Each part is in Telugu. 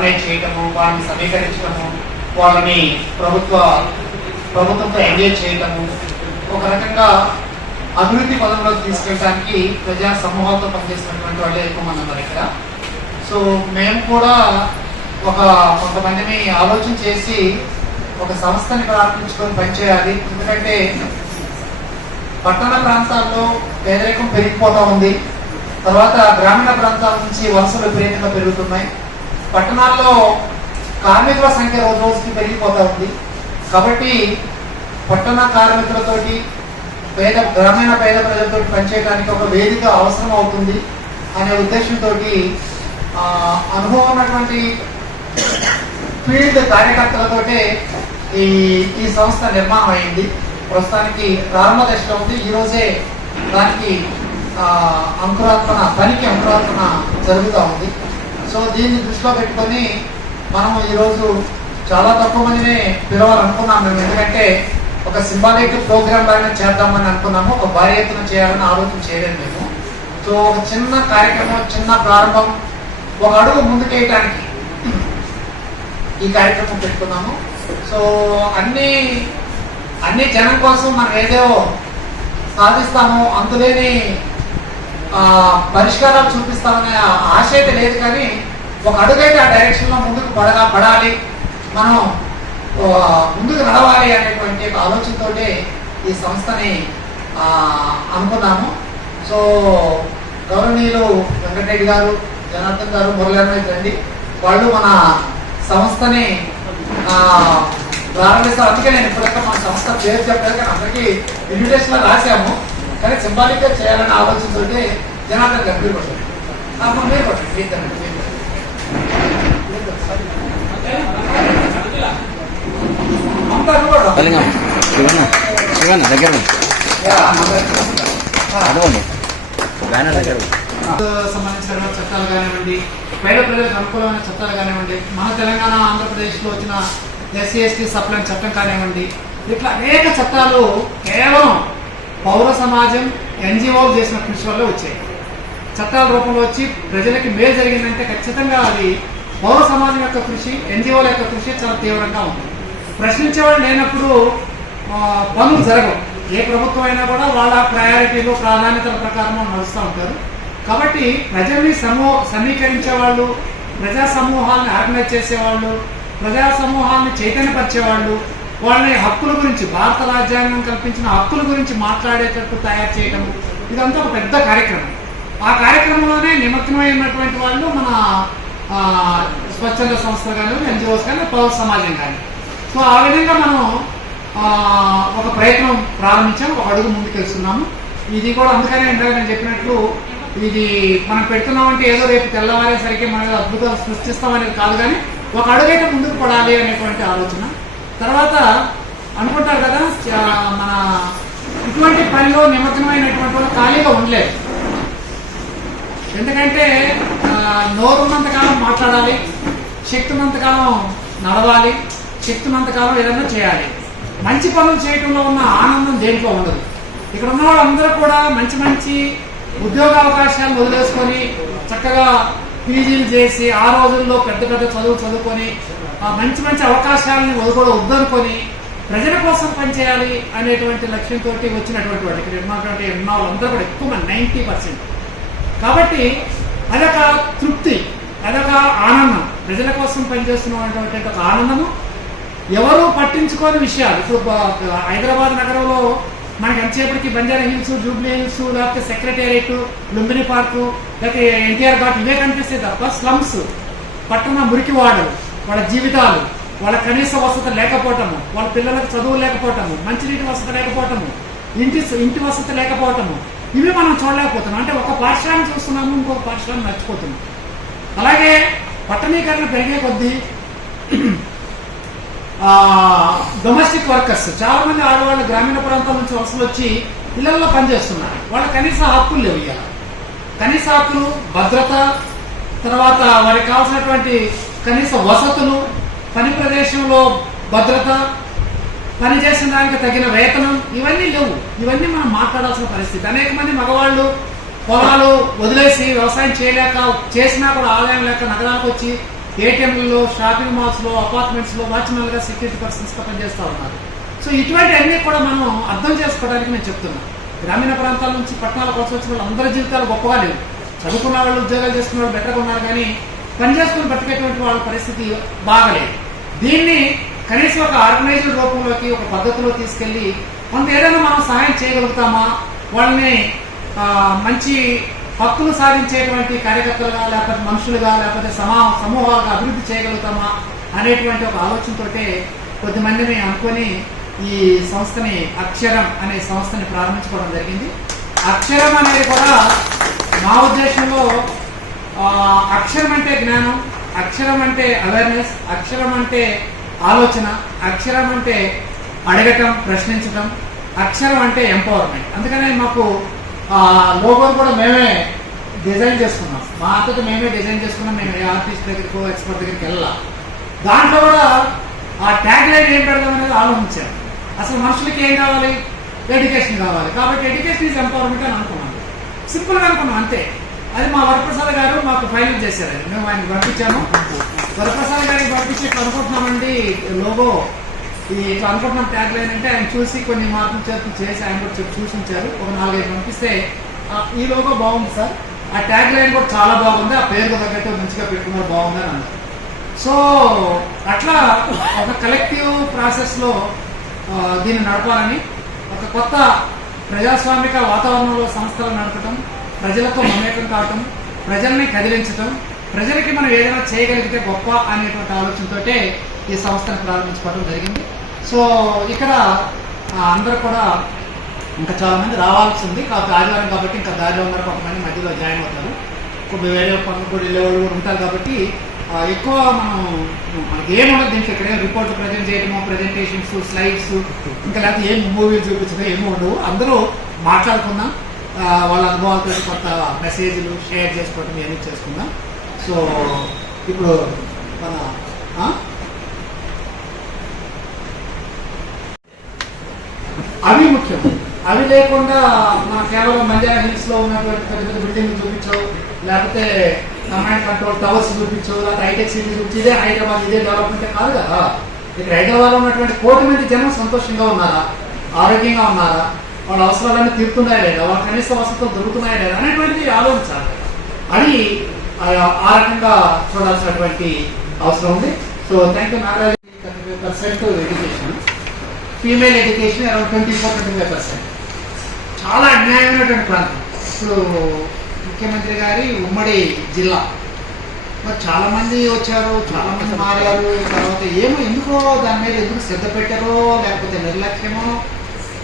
కోఆర్డినేట్ చేయటము వాళ్ళని సమీకరించడము వాళ్ళని ప్రభుత్వ ప్రభుత్వంతో ఎంగేజ్ చేయటము ఒక రకంగా అభివృద్ధి పదంలోకి తీసుకెళ్ళడానికి ప్రజా సమూహాలతో పనిచేస్తున్నటువంటి వాళ్ళే ఎక్కువ మంది ఉన్నారు ఇక్కడ. సో మేము కూడా ఒక కొంతమందిని ఆలోచన చేసి ఒక సంస్థని ప్రారంభించుకొని పనిచేయాలి. ఎందుకంటే పట్టణ ప్రాంతాల్లో పేదరికం పెరిగిపోతూ ఉంది. తర్వాత గ్రామీణ ప్రాంతాల నుంచి వలసలు విపరీతంగా పెరుగుతున్నాయి. పట్టణాల్లో కార్మికుల సంఖ్య రోజు రోజుకి పెరిగిపోతూ ఉంది. కాబట్టి పట్టణ కార్మికులతోటి పేద గ్రామీణ పేద ప్రజలతో పనిచేయడానికి ఒక వేదిక అవసరం అవుతుంది అనే ఉద్దేశంతో అనుభవం ఉన్నటువంటి ఫీల్డ్ కార్యకర్తలతోటే ఈ ఈ సంస్థ నిర్మాణం అయింది. ప్రస్తుతానికి ప్రారంభ దశలో ఉంది. ఈరోజే దానికి అంకురాత్మన పనికి అంకురార్పణ జరుగుతూ ఉంది. సో దీన్ని దృష్టిలో పెట్టుకొని మనం ఈరోజు చాలా తక్కువ మందినే పిలవాలనుకున్నాం మేము. ఎందుకంటే ఒక సింబాలిక్ ప్రోగ్రామ్ లాగా చేద్దామని అనుకున్నాము. ఒక భారీ ఎత్తున చేయాలని ఆలోచన చేయలేదు మేము. సో ఒక చిన్న కార్యక్రమం చిన్న ప్రారంభం ఒక అడుగు ముందుకేయటానికి ఈ కార్యక్రమం పెట్టుకున్నాము. సో అన్ని అన్ని జనం కోసం మనం ఏదో సాధిస్తాము. అందులేని పరిష్కారాలు చూపిస్తామనే ఆశ అయితే లేదు కానీ ఒక అడుగైతే ఆ డైరెక్షన్లో ముందుకు పడగా పడాలి. మనం ముందుకు నడవాలి అనేటువంటి ఒక ఆలోచనతోటే ఈ సంస్థని అనుకున్నాము. సో గౌరవనీయులు వెంకటరెడ్డి గారు జనార్దన్ గారు మురళీధర్ రండి వాళ్ళు మన సంస్థని ప్రారంభిస్తారు. అందుకే నేను ఇప్పటికే మన సంస్థ పేరు చెప్పలేదు కానీ అందరికీ ఇన్విటేషన్లో రాశాము. కానీ సింబాలిక్గా చేయాలనే ఆలోచనతో జనార్దన్ గారు మీరు మీరు శివన్న. శివన్న దగ్గర బ్యానర్ దగ్గర ఉంది. సంబంధించిన చట్టాలు కానివ్వండి పేద ప్రజలకు అనుకూలమైన చట్టాలు కానివ్వండి మన తెలంగాణ ఆంధ్రప్రదేశ్లో వచ్చిన ఎస్సీ ఎస్టీ సప్లైన్ చట్టం కానివ్వండి ఇట్లా అనేక చట్టాలు కేవలం పౌర సమాజం ఎన్జిఓలు చేసిన కృషి వల్ల వచ్చాయి. చట్టాల రూపంలో వచ్చి ప్రజలకి మేలు జరిగిందంటే ఖచ్చితంగా అది పౌర సమాజం యొక్క కృషి ఎన్జిఓల యొక్క కృషి చాలా తీవ్రంగా ఉంటుంది ప్రశ్నించేవాళ్ళు లేనప్పుడు పనులు జరగవు. ఏ ప్రభుత్వం అయినా కూడా వాళ్ళ ప్రయారిటీలు ప్రాధాన్యతల ప్రకారం నడుస్తూ ఉంటారు. కాబట్టి ప్రజల్ని సమూహ సమీకరించే వాళ్ళు ప్రజా సమూహాలను ఆర్గనైజ్ చేసేవాళ్ళు ప్రజా సమూహాలను చైతన్యపరిచేవాళ్ళు వాళ్ళని హక్కుల గురించి భారత రాజ్యాంగం కల్పించిన హక్కుల గురించి మాట్లాడేటట్టు తయారు చేయడం ఇదంతా ఒక పెద్ద కార్యక్రమం. ఆ కార్యక్రమంలోనే నిమగ్నమై ఉన్నటువంటి వాళ్ళు మన స్వచ్ఛంద సంస్థ కానీ ఎన్జిఓస్ కానీ పౌర సమాజం కానీ సో ఆ విధంగా మనం ఒక ప్రయత్నం ప్రారంభించాము ఒక అడుగు ముందుకు వెళ్తున్నాము ఇది కూడా అందుకనే ఇందాక నేను చెప్పినట్లు ఇది మనం పెడుతున్నామంటే ఏదో రేపు తెల్లవారేసరికి మనం ఏదో అద్భుతాలు సృష్టిస్తామనేది కాదు కానీ ఒక అడుగైతే ముందుకు పడాలి అనేటువంటి ఆలోచన. తర్వాత అనుకుంటారు కదా మన ఇటువంటి పనిలో నిమగ్నమైనటువంటి వాళ్ళు ఖాళీగా ఉండలేదు ఎందుకంటే ఆ, నోరున్నంతకాలం మాట్లాడాలి శక్తి నడవాలి శక్తి ఉన్నంతకాలం ఏదైనా చేయాలి. మంచి పనులు చేయటంలో ఉన్న ఆనందం దేంట్లో ఉండదు. ఇక్కడ ఉన్న వాళ్ళందరూ కూడా మంచి మంచి ఉద్యోగ అవకాశాలు వదిలేసుకొని చక్కగా పీజీలు చేసి ఆ రోజుల్లో పెద్ద పెద్ద చదువు చదువుకొని ఆ మంచి మంచి అవకాశాలని వదులు వద్దనుకొని ప్రజల కోసం పనిచేయాలి అనేటువంటి లక్ష్యంతో వచ్చినటువంటి వాళ్ళు ఇక్కడ ఉన్నటువంటి ఉన్న వాళ్ళందరూ కూడా ఎక్కువ నైంటీ పర్సెంట్. కాబట్టి అదొక తృప్తి అదొక ఆనందం. ప్రజల కోసం పనిచేస్తున్నటువంటి ఒక ఆనందము. ఎవరు పట్టించుకోని విషయాలు. ఇప్పుడు హైదరాబాద్ నగరంలో మనకి ఎంతసేపటికి బంజారా హిల్స్ జూబ్లీ హిల్స్ లేకపోతే సెక్రటేరియట్ లుంబిని పార్కు లేకపోతే ఎన్టీఆర్ ఘాట్ ఇవే కనిపిస్తాయి తప్ప స్లమ్స్ పట్టణ మురికి వాడలు వాళ్ళ జీవితాలు వాళ్ళ కనీస వసతి లేకపోవటము వాళ్ళ పిల్లలకు చదువు లేకపోవటము మంచినీటి వసతి లేకపోవటము ఇంటి ఇంటి వసతి లేకపోవటము ఇవి మనం చూడలేకపోతున్నాం. అంటే ఒక పాఠశాలను చూస్తున్నాము ఇంకొక పాఠశాలను మర్చిపోతున్నాం. అలాగే పట్టణీకరణ పెరిగే కొద్దీ డొమెస్టిక్ వర్కర్స్ చాలా మంది ఆడవాళ్ళు గ్రామీణ ప్రాంతాల నుంచి వలసలు వచ్చి ఇళ్ళలో పనిచేస్తున్నారు. వాళ్ళ కనీస హక్కులు లేవు ఇవాళ కనీస హక్కులు భద్రత తర్వాత వారికి కావాల్సినటువంటి కనీస వసతులు పని ప్రదేశంలో భద్రత పని చేసిన దానికి తగిన వేతనం ఇవన్నీ లేవు. ఇవన్నీ మనం మాట్లాడాల్సిన పరిస్థితి. అనేక మంది మగవాళ్ళు పొలాలు వదిలేసి వ్యవసాయం చేయలేక చేసినా కూడా ఆదాయం లేక నగరాలకు వచ్చి ఏటీఎంలలో షాపింగ్ మాల్స్లో అపార్ట్మెంట్స్లో వాచ్మెన్లుగా సెక్యూరిటీ పర్సన్స్గా పనిచేస్తూ ఉన్నారు. సో ఇటువంటి అన్నీ కూడా మనం అర్థం చేసుకోవడానికి నేను చెప్తున్నాను గ్రామీణ ప్రాంతాల నుంచి పట్టణాల కోసం వచ్చిన వాళ్ళు అందరి జీవితాలు గొప్పగా లేవు. చదువుకున్న వాళ్ళు ఉద్యోగాలు చేసుకున్న వాళ్ళు బెటర్గా ఉన్నారు కానీ పని చేసుకుని బతికేటువంటి వాళ్ళ పరిస్థితి బాగలేదు. దీన్ని కనీసం ఒక ఆర్గనైజ్డ్ రూపంలోకి ఒక పద్ధతిలో తీసుకెళ్ళి కొంత ఏదైనా మనం సహాయం చేయగలుగుతామా? వాళ్ళని మంచి హక్కులు సాధించేటువంటి కార్యకర్తలుగా లేకపోతే మనుషులుగా లేకపోతే సమా సమూహాలుగా అభివృద్ధి చేయగలుగుతామా అనేటువంటి ఒక ఆలోచనతోటే కొద్దిమందిని అనుకొని ఈ సంస్థని అక్షరం అనే సంస్థని ప్రారంభించుకోవడం జరిగింది. అక్షరం అనేది కూడా మా ఉద్దేశంలో అక్షరం అంటే జ్ఞానం అక్షరం అంటే అవేర్నెస్ అక్షరం అంటే ఆలోచన అక్షరం అంటే అడగటం ప్రశ్నించటం అక్షరం అంటే ఎంపవర్మెంట్. అందుకనే మాకు లోగో కూడా మేమే డిజైన్ చేసుకున్నాం. మా అంతటి మేమే డిజైన్ చేసుకున్నాం. మేము ఏ ఆర్టిస్ట్ దగ్గరికి ఎక్స్పర్ట్ దగ్గరికి వెళ్ళాం దాంట్లో కూడా ఆ ట్యాగ్ లైన్ ఏం పెడదాం అనేది ఆలోచించాం అసలు మనుషులకి ఏం కావాలి? ఎడ్యుకేషన్ కావాలి. కాబట్టి ఎడ్యుకేషన్ ఈజ్ ఎంపవర్మెంట్ అని అనుకున్నాం. సింపుల్గా అనుకున్నాం అంతే. అది మా వరప్రసాద్ గారు మాకు ఫైనల్ చేశారు. మేము ఆయనకి పంపించాము. వరప్రసాద్ గారికి పంపించి కనుకుంటున్నామండి లోగో. ఇది ఇట్లా అనుకుంటున్నాం ట్యాగ్ లైన్ అంటే ఆయన చూసి కొన్ని మార్పులు చేతులు చేసి ఆయన కూడా సూచించారు ఒక నాలుగైదు పంపిస్తే ఈ లోగో బాగుంది సార్. ఆ ట్యాగ్ లైన్ కూడా చాలా బాగుంది. ఆ పేరు తగ్గట్టు మంచిగా పెట్టుకున్నారు బాగుంది అని అన్నారు. సో అట్లా ఒక కలెక్టివ్ ప్రాసెస్లో దీన్ని నడపాలని ఒక కొత్త ప్రజాస్వామిక వాతావరణంలో సంస్థలు నడపటం ప్రజలతో మమేకం కావటం ప్రజల్ని కదిలించటం ప్రజలకి మనం ఏదైనా చేయగలిగితే గొప్ప అనేటువంటి ఆలోచనతోటే ఈ సంస్థను ప్రారంభించుకోవడం జరిగింది. సో ఇక్కడ అందరు అందరూ కూడా ఇంకా చాలా మంది రావాల్సి ఉంది. కాబట్టి ఆదివారం కాబట్టి ఇంకా దారిలో ఉన్నారు కొంతమంది మధ్యలో జాయిన్ అవుతారు. కొన్ని వేరే పనులు కూడా వాళ్ళు కూడా ఉంటారు కాబట్టి ఎక్కువ మనం మనకి ఏం ఉండదు ఇక్కడ రిపోర్ట్లు ప్రజెంట్ చేయడము ప్రజెంటేషన్స్ స్లైడ్స్ ఇంకా లేకపోతే ఏం మూవీలు చూపించడం ఏమి ఉండవు. అందరూ మాట్లాడుకుందాం. వాళ్ళ అనుభవాలతో కొంత మెసేజ్లు షేర్ చేసుకోవడం ఏమి చేసుకుందాం. సో ఇప్పుడు మన ఆ? అవి ముఖ్యం. అవి లేకుండా మన కేవలం మంజారా హిల్స్లో ఉన్నటువంటి పెద్ద పెద్ద బిల్డింగ్ చూపించవు లేకపోతే కమాండ్ కంట్రోల్ టవర్స్ చూపించవు లేకపోతే హైటెక్ సిటీ చూపించి ఇదే హైదరాబాద్ ఇదే డెవలప్మెంట్ కాదు కదా. ఇక్కడ హైదరాబాద్ ఉన్నటువంటి కోటి మంది జనం సంతోషంగా ఉన్నారా? ఆరోగ్యంగా ఉన్నారా? వాళ్ళ అవసరాలన్నీ తీరుతున్నాయా లేదా? వాళ్ళ కనీస వసతులు దొరుకుతున్నాయా లేదా అనేటువంటిది ఆలోచించాలి. అని ఆ- ఆ రకంగా చూడాల్సినటువంటి అవసరం ఉంది. So thank you Nagaraju percent education female education around twenty four twenty five percent చాలా అన్యాయమైనటువంటి ప్రాంతం. ఇప్పుడు ముఖ్యమంత్రి గారి ఉమ్మడి జిల్లా. మరి చాలామంది వచ్చారు చాలామంది మారారు తర్వాత ఏమో ఎందుకో దాని మీద ఎందుకు శ్రద్ధ పెట్టారో లేకపోతే నిర్లక్ష్యమో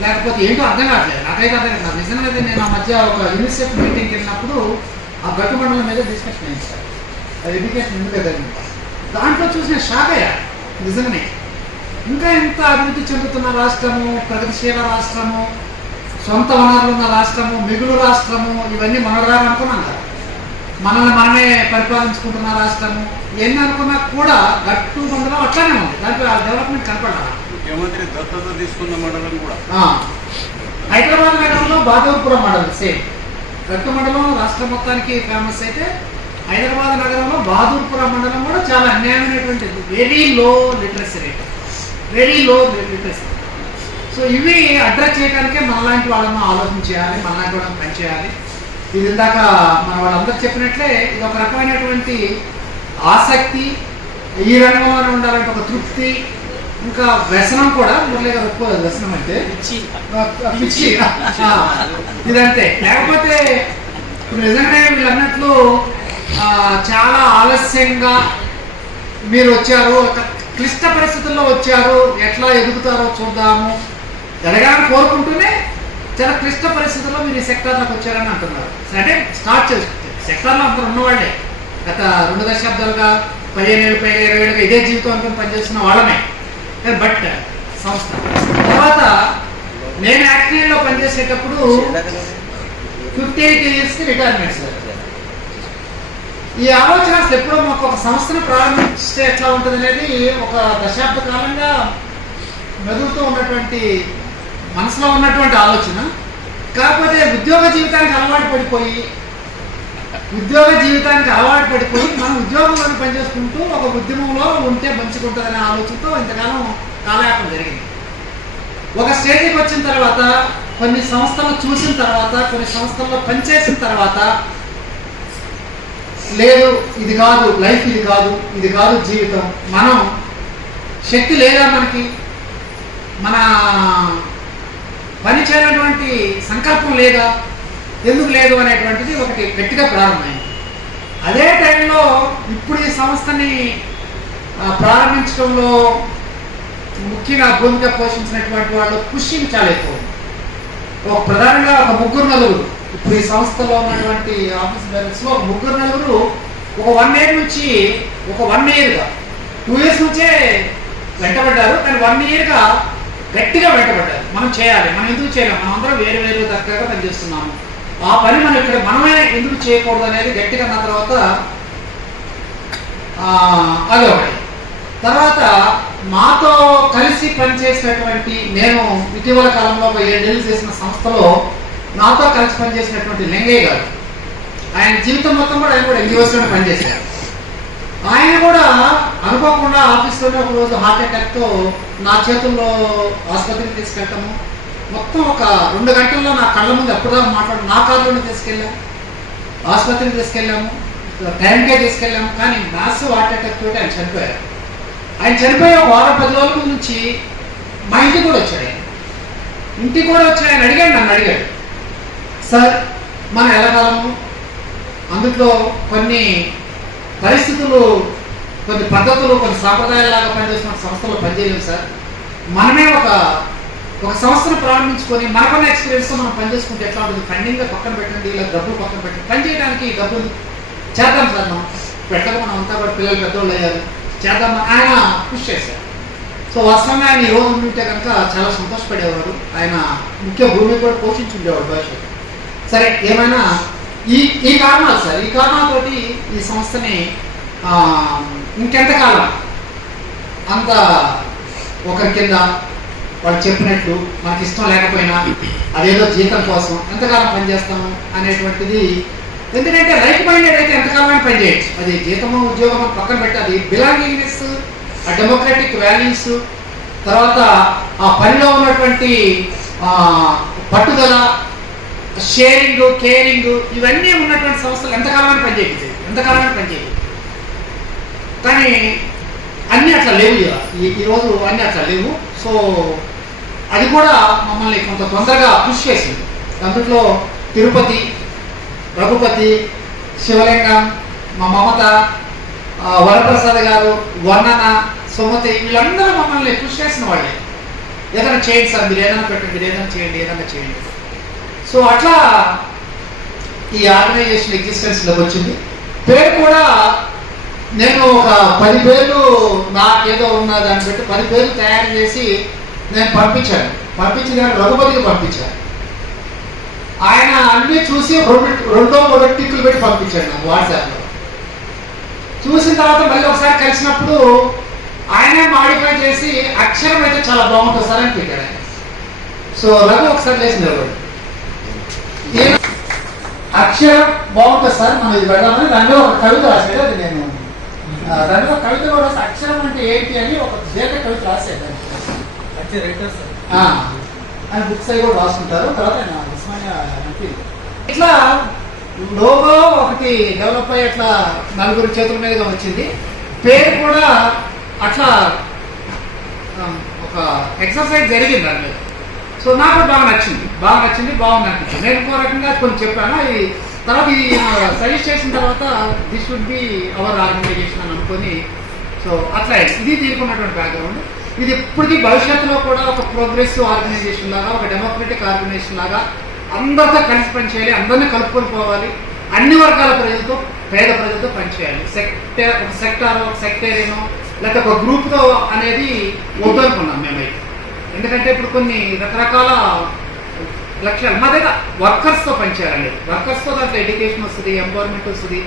లేకపోతే ఏంటో అర్థం కావట్లేదు. నాకైతే అర్థం కాదు నాకు నిజంగా అయితే నేను ఆ మధ్య ఒక యూనిసెఫ్ మీటింగ్కి వెళ్ళినప్పుడు ఆ గట్టు మండలం మీద డిస్కషన్ అయింది సార్ అది ఎడ్యుకేషన్ ఎందుకు దాంట్లో చూసిన షాక్ అయ్యా. నిజంగానే. ఇంకా ఎంత అభివృద్ధి చెందుతున్న రాష్ట్రము ప్రగతిశీల రాష్ట్రము సొంత వనరులు ఉన్న రాష్ట్రము మిగులు రాష్ట్రము ఇవన్నీ మనరా అనుకున్నాం కదా. మనల్ని మనమే పరిపాలించుకుంటున్న రాష్ట్రము ఎన్ని అనుకున్నా కూడా గట్టు మండలం అట్లానే ఉంది. దాంట్లో ఆ డెవలప్మెంట్ కనపడాలి. ముఖ్యమంత్రి దత్తత తీసుకున్న మండలం కూడా. హైదరాబాద్ నగరంలో బాదూర్పురం మండలం సేమ్. గట్టు మండలం రాష్ట్రం మొత్తానికి ఫేమస్ అయితే హైదరాబాద్ నగరంలో బహదూర్పురం మండలం కూడా చాలా అన్యాయమైనటువంటిది. Very low literacy rate very low literacy so ఇవి అడ్రస్ చేయడానికే మనలాంటి వాళ్ళని ఆలోచన చేయాలి మనలాంటి వాళ్ళని పనిచేయాలి ఇది ఇందాక మన వాళ్ళందరూ చెప్పినట్లే ఇది ఒక రకమైనటువంటి ఆసక్తి ఈ రంగంలోనే ఉండాలంటే ఒక తృప్తి ఇంకా వ్యసనం కూడా మురళి గారు ఒప్పుకోలేదు వ్యసనం అంటే? పిచ్చి. ఇదంతే. లేకపోతే ఇప్పుడు నిజంగానే వీళ్ళు అన్నట్లు ఆ, చాలా ఆలస్యంగా మీరు వచ్చారు క్లిష్ట పరిస్థితుల్లో వచ్చారు ఎట్లా ఎదుగుతారో చూద్దాము. ఎదగాలని కోరుకుంటూనే చాలా క్లిష్ట పరిస్థితుల్లో మీరు ఈ సెక్టార్లోకి వచ్చారని అంటున్నారు. అంటే స్టార్ట్ చేసి సెక్టార్లో అందరూ ఉన్నవాళ్ళే గత రెండు దశాబ్దాలుగా పదిహేను ఏళ్ళు పైగా ఇరవై ఏళ్ళుగా ఇదే జీవితం అనుకుని పనిచేస్తున్న వాళ్ళమే. బట్ సంస్థ. తర్వాత నేను యాక్టివ్లో పనిచేసేటప్పుడు ఫిఫ్టీ ఎయిట్ ఇయర్స్కి రిటైర్మెంట్ సార్. ఈ ఆలోచన అసలు ఎప్పుడో మాకు ఒక సంస్థను ప్రారంభిస్తే ఎట్లా ఉంటుంది అనేది ఒక దశాబ్ద కాలంగా మెదులుతూ ఉన్నటువంటి మనసులో ఉన్నటువంటి ఆలోచన. కాకపోతే ఉద్యోగ జీవితానికి అలవాటు పడిపోయి ఉద్యోగ జీవితానికి అలవాటు పడిపోయి మనం ఉద్యోగంలో పనిచేసుకుంటూ ఒక ఉద్యమంలో ఉంటే మంచిగుంటుందనే ఆలోచనతో ఇంతకాలం కాలయాపం జరిగింది. ఒక స్టేజ్కి వచ్చిన తర్వాత కొన్ని సంస్థలు చూసిన తర్వాత కొన్ని సంస్థల్లో పనిచేసిన తర్వాత లేదు ఇది కాదు లైఫ్ ఇది కాదు ఇది కాదు జీవితం. మనం శక్తి లేదా మనకి మన పని చేయనటువంటి సంకల్పం లేదా ఎందుకు లేదు అనేటువంటిది ఒకటి గట్టిగా ప్రారంభమైంది. అదే టైంలో ఇప్పుడు ఈ సంస్థని ప్రారంభించడంలో ముఖ్యంగా భూమిక పోషించినటువంటి వాళ్ళు పుష్టింగ్ చాలా ఎక్కువ. ఒక ప్రధానంగా ఒక ముగ్గురు నలుగురు. ఇప్పుడు ఈ సంస్థలో ఉన్నటువంటి ఆఫీస్ బేరర్స్లో ముగ్గురు నలుగురు ఒక వన్ ఇయర్ నుంచి ఒక వన్ ఇయర్గా టూ ఇయర్స్ నుంచే వెంటబడ్డారు కానీ వన్ ఇయర్గా గట్టిగా వెంటబడ్డారు. మనం చేయాలి మనం ఎందుకు చేయాలి? మనం అందరం వేరు వేరు దగ్గరగా పనిచేస్తున్నాము. ఆ పని మనం ఇక్కడ మనమే ఎందుకు చేయకూడదు అనేది గట్టిగా అన్న తర్వాత ఆ, అదొకటి తర్వాత మాతో కలిసి పనిచేసినటువంటి నేను ఇటీవల కాలంలో ఒక ఏడేళ్ళు చేసిన సంస్థలో నాతో కలిసి పనిచేసినటువంటి లింగయ్య గారు ఆయన జీవితం మొత్తం కూడా ఆయన కూడా ఎన్జిఓస్లోనే పనిచేశారు. ఆయన కూడా అనుకోకుండా ఆఫీస్లోనే ఒక రోజు హార్ట్ అటాక్తో నా చేతుల్లో ఆసుపత్రికి తీసుకెళ్ళటము మొత్తం ఒక రెండు గంటల్లో నా కళ్ళ ముందు ఎప్పుడో మాట్లాడు నా కారులోనే తీసుకెళ్ళాము ఆసుపత్రికి తీసుకెళ్ళాము టైంకే తీసుకెళ్ళాము కానీ మ్యాసివ్ హార్ట్ అటాక్ తోటి ఆయన చనిపోయారు. ఆయన చనిపోయే వారం పది రోజుల నుంచి మా ఇంటికి కూడా వచ్చాడు ఆయన. ఇంటికి కూడా వచ్చి ఆయన అడిగాడు నన్ను అడిగాడు. సార్ మనం ఎలాగలము అందులో కొన్ని పరిస్థితులు కొన్ని పద్ధతులు కొన్ని సాంప్రదాయాలాగా పనిచేస్తున్న సంస్థలు పనిచేయలేము సార్. మనమే ఒక ఒక సంస్థను ప్రారంభించుకొని మనకున్న ఎక్స్పీరియన్స్ మనం పనిచేసుకుంటే ఎట్లా ఉంటుంది? ఫండింగ్లో పక్కన పెట్టండి ఇలా డబ్బులు పక్కన పెట్టండి. పని చేయడానికి డబ్బులు చేద్దాం సార్ మనం. పెట్టక మనం అంతా కూడా పిల్లలు పెద్దోళ్ళు అయ్యారు. చేద్దాం ఆయన కృషి చేశారు. సో వాస్తవంగా ఆయన ఈ రోజు ఉంటే కనుక చాలా సంతోషపడేవారు. ఆయన ముఖ్య భూమి కూడా పోషించుండేవాడు భవిష్యత్తు సరే ఏమైనా ఈ ఈ కారణాలు సార్ ఈ కారణాలతోటి ఈ సంస్థని ఇంకెంతకాలం అంత ఒకరి కింద వాళ్ళు చెప్పినట్లు మనకి ఇష్టం లేకపోయినా అదేదో జీతం కోసం ఎంతకాలం పనిచేస్తాము అనేటువంటిది ఎందుకంటే రైట్ మైండెడ్ అయితే ఎంతకాలమైనా పనిచేయచ్చు. అది జీతము ఉద్యోగము పక్కన పెట్టాలి బిలాంగింగ్నెస్ ఆ డెమోక్రటిక్ వాల్యూస్ తర్వాత ఆ పనిలో ఉన్నటువంటి పట్టుదల షేరింగ్ కేరింగ్ ఇవన్నీ ఉన్నటువంటి సంస్థలు ఎంతకాలమైనా పనిచేయచ్చు ఎంతకాలమైనా పనిచేయచ్చు కానీ అన్నీ అట్లా లేవు ఇక. ఈ ఈరోజు అన్నీ అట్లా లేవు. సో అది కూడా మమ్మల్ని కొంత తొందరగా పుష్ చేసింది. అందులో తిరుపతి రఘుపతి శివలింగం మా మమత వరప్రసాద్ గారు వర్ణన సుమతి వీళ్ళందరూ మమ్మల్ని పుష్ చేసిన వాళ్ళే. ఏదైనా చేయండి సార్ మీరు ఏదైనా పెట్టండి మీరు ఏదైనా చేయండి ఏదైనా చేయండి. సో అట్లా ఈ ఆర్గనైజేషన్ ఎగ్జిస్టెన్స్లోకి వచ్చింది. పేరు కూడా నేను ఒక పది పేర్లు నాకేదో ఉన్న దాన్ని పెట్టి పది పేర్లు తయారు చేసి నేను పంపించాను. పంపించిన రఘుపతికి పంపించాను. ఆయన అన్ని చూసి రెండు రెండో మూడో టిక్కులు పెట్టి పంపించాడు నాకు వాట్సాప్లో. చూసిన తర్వాత మళ్ళీ ఒకసారి కలిసినప్పుడు ఆయనే మాడిఫై చేసి అక్షరం అయితే చాలా బాగుంటుంది సార్ అని పెట్టాడు ఆయన. సో రఘు ఒకసారి లేచి నిలబడి అక్షరం బాగుంటుంది సార్ మనం ఇది పెడదామని దాంట్లో ఒక కవిత రాశాడు అది నేను ఆ, దాంట్లో కవిత కూడా అక్షరం అంటే ఏంటి అని ఒక దీర్ఘ కవిత ఆ, ఆయన బుక్స్ అవి కూడా రాసుకుంటారు. తర్వాత ఉస్మానియా ఇట్లా లోగో ఒకటి డెవలప్ అయ్యి అట్లా నలుగురు చేతుల మీదుగా వచ్చింది. పేరు కూడా అట్లా ఒక ఎక్సర్సైజ్ జరిగింది దాని మీద సో నాకు బాగా నచ్చింది. బాగా నచ్చింది బాగుంది అనిపించింది. నేను ఇంకో రకంగా కొన్ని చెప్పాను. ఈ తర్వాత ఈ సజెస్ట్ చేసిన తర్వాత this should be our organisation అని అనుకొని సో అట్లా ఇది తీరుకున్నటువంటి బ్యాక్గ్రౌండ్ ఇది ఇప్పటికీ భవిష్యత్తులో కూడా ఒక ప్రోగ్రెసివ్ ఆర్గనైజేషన్ లాగా ఒక డెమోక్రటిక్ ఆర్గనైజేషన్ లాగా అందరితో కలిసి పనిచేయాలి అందరినీ కలుపుకొని పోవాలి. అన్ని వర్గాల ప్రజలతో పేద ప్రజలతో పనిచేయాలి. సెక్టర్ ఒక సెక్టార్ ఒక సెక్టేరియనో లేకపోతే ఒక గ్రూప్తో అనేది వద్దనుకున్నాం మేమైతే. ఎందుకంటే ఇప్పుడు కొన్ని రకరకాల లక్ష్యాలు మా దగ్గర వర్కర్స్తో పనిచేయాలండి. వర్కర్స్తో దాంట్లో ఎడ్యుకేషన్ వస్తుంది ఎంపవర్మెంట్ వస్తుంది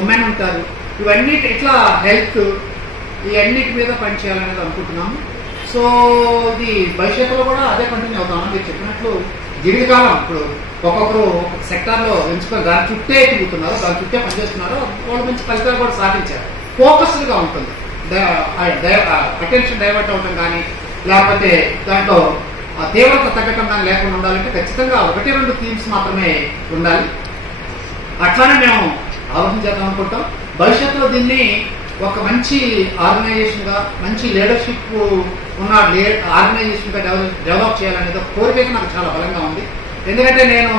ఉమెన్ ఉంటారు. ఇవన్నీ ఇట్లా హెల్త్ ఇవన్నిటి మీద పనిచేయాలనేది అనుకుంటున్నాము. సో ఇది భవిష్యత్తులో కూడా అదే కంటిన్యూ అవుతాం మీరు చెప్పినట్లు దీర్ఘకాలం ఇప్పుడు ఒక్కొక్కరు ఒక్కొక్క సెక్టార్లో ఎంచుకొని దాని చుట్టే తిరుగుతున్నారు దాని చుట్టే పనిచేస్తున్నారు వాళ్ళు మంచి ఫలితాలు కూడా సాధించారు. ఫోకస్డ్గా ఉంటుంది. అటెన్షన్ డైవర్ట్ అవ్వటం కానీ లేకపోతే దాంట్లో ఆ తీవ్రత తగ్గటం కానీ లేకుండా ఉండాలంటే ఖచ్చితంగా ఒకటి రెండు థీమ్స్ మాత్రమే ఉండాలి. అట్లానే మేము ఆలోచన చేద్దాం అనుకుంటాం. భవిష్యత్తులో దీన్ని ఒక మంచి ఆర్గనైజేషన్గా మంచి లీడర్షిప్ ఉన్న ఆర్గనైజేషన్గా డెవలప్ డెవలప్ చేయాలనేది ఒక కోరిక నాకు చాలా బలంగా ఉంది. ఎందుకంటే నేను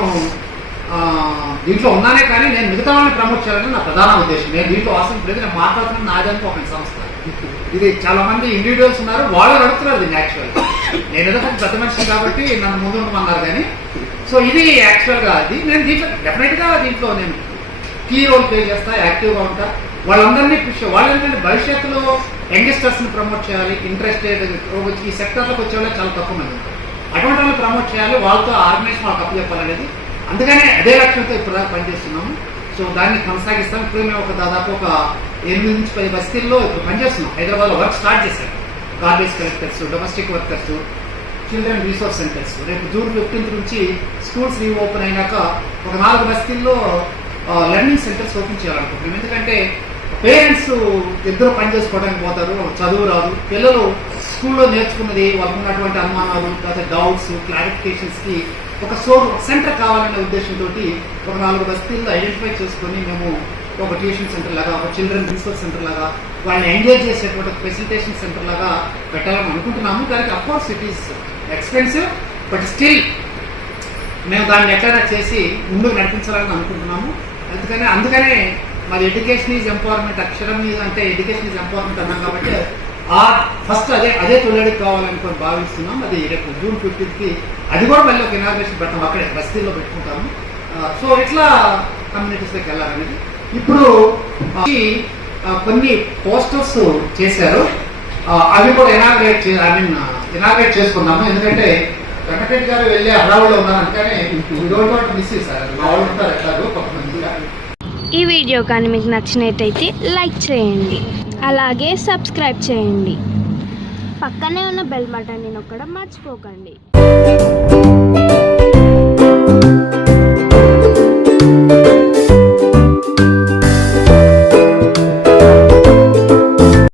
దీంట్లో ఉన్నానే కానీ నేను మిగతా వాళ్ళని ప్రమోట్ చేయాలని నా ప్రధాన ఉద్దేశం. నేను దీంట్లో అవసరం లేదు నేను మాట్లాడుతున్న నాదానికి ఒక సంస్థ. ఇది చాలా మంది ఇండివిజువల్స్ ఉన్నారు వాళ్ళు నడుపుతున్నారు దీన్ని యాక్చువల్గా నేను ఏదో పెద్ద మనిషి కాబట్టి నన్ను ముందు ఉండమన్నారు కానీ. సో ఇది యాక్చువల్గా అది. నేను దీంట్లో డెఫినెట్గా దీంట్లో నేను కీ రోల్ ప్లే చేస్తా యాక్టివ్గా ఉంటా. వాళ్ళందరినీ కృషి వాళ్ళు ఏంటంటే భవిష్యత్తులో యంగ్స్టర్స్ని ప్రమోట్ చేయాలి ఇంట్రెస్టెడ్ ఈ సెక్టర్లకు వచ్చే వాళ్ళు చాలా తక్కువ మంది ఉంటారు. అటువంటి వాళ్ళు ప్రమోట్ చేయాలి వాళ్ళతో ఆర్గనైజేషన్ వాళ్ళకి అప్పు చెప్పాలనేది. అందుకనే అదే లక్ష్యంతో ఇప్పుడు పనిచేస్తున్నాము. సో దాన్ని కొనసాగిస్తాం. ఇప్పుడు మేము ఒక దాదాపు ఒక ఎనిమిది నుంచి పది బస్తీల్లో ఇప్పుడు పనిచేస్తున్నాం. హైదరాబాద్లో వర్క్ స్టార్ట్ చేశాం garbage collectors domestic workers children resource centres రేపు జూన్ ఫిఫ్టీన్త్ నుంచి స్కూల్స్ రీఓపెన్ అయినాక ఒక నాలుగు బస్తీల్లో లెర్నింగ్ సెంటర్స్ ఓపెన్ చేయాలనుకుంటున్నాం. ఎందుకంటే పేరెంట్స్ ఇద్దరు పని చేసుకోవడానికి పోతారు చదువు రాదు. పిల్లలు స్కూల్లో నేర్చుకున్నది వాళ్ళకు ఉన్నటువంటి అనుమానాలు లేదా డౌట్స్ క్లారిఫికేషన్స్కి ఒక సోర్ సెంటర్ కావాలనే ఉద్దేశంతో ఒక నాలుగు బస్తీల్లో ఐడెంటిఫై చేసుకొని మేము ఒక ట్యూషన్ సెంటర్ లాగా ఒక చిల్డ్రన్ రిసోర్స్ సెంటర్ లాగా వాళ్ళని ఎంగేజ్ చేసేటువంటి ఫెసిలిటేషన్ సెంటర్ లాగా పెట్టాలని అనుకుంటున్నాము. దానికి of course it is expensive but still మేము దాన్ని ఎట్లయినా చేసి ముందుకు నడిపించాలని అనుకుంటున్నాము. అందుకనే అందుకనే మరి ఎడ్యుకేషన్ ఈజ్ ఎంపవర్మెంట్ అక్షరం మీద అంటే ఎడ్యుకేషన్ ఈజ్ ఎంపవర్మెంట్ అన్నాం కాబట్టి ఆ ఫస్ట్ అదే అదే తొలడికి కావాలనుకొని భావిస్తున్నాం. అది రేపు జూన్ ఫిఫ్టీన్త్కి అది కూడా మళ్ళీ ఒక ఇనాగ్రేషన్ పెడతాం అక్కడే బస్తీల్లో పెట్టుకుంటాము. సో ఇట్లా కమ్యూనిటీస్లోకి వెళ్ళాలనేది ఇప్పుడు కొన్ని పోస్టర్స్ చేశారు. అవి కూడా ఇనాగ్రేట్ ఐ మీన్ ఎనాగ్రేట్ చేసుకున్నాము ఎందుకంటే వెంకటరెడ్డి గారు వెళ్ళి హడావులో ఉన్నారు అందుకని డోంట్ వాంట్ మిస్ సార్ వాళ్ళు ఉంటారు ఎట్లాగో కొంతమందిగా. ఈ వీడియో కానీ మీకు నచ్చినట్టయితే లైక్ చేయండి. అలాగే సబ్స్క్రైబ్ చేయండి. పక్కనే ఉన్న బెల్ బటన్ని నొక్కడం మర్చిపోకండి.